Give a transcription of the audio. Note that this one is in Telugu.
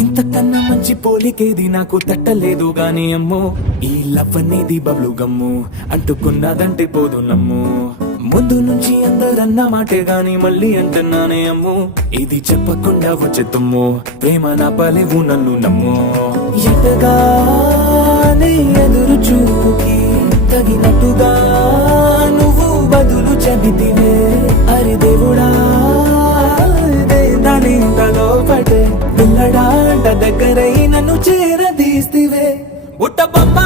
ఇంతకన్నా మంచి పోలికేది నాకు తట్టలేదు గాని అమ్మో, ఈ లవ్ అనేది బబ్లు గమ్ము, అంటుకున్నదంటే పోదు నమ్ము. ముందు నుంచి అందరన్న మాటే గాని మళ్ళీ అంటున్నానే అమ్ము, ఇది చెప్పకుండా వచ్చే తుమ్ము, ప్రేమ నా పలేవు నన్ను నమ్ము. ఎటగానే ఎదురు చూపుకి తగినట్టుగా నువ్వు బదులు చెబితివే, అరి దేవుడా దాని తలో పడే పిల్లడాంట దగ్గరై నన్ను చేరదీస్తివే. బుట్ట బొమ్మ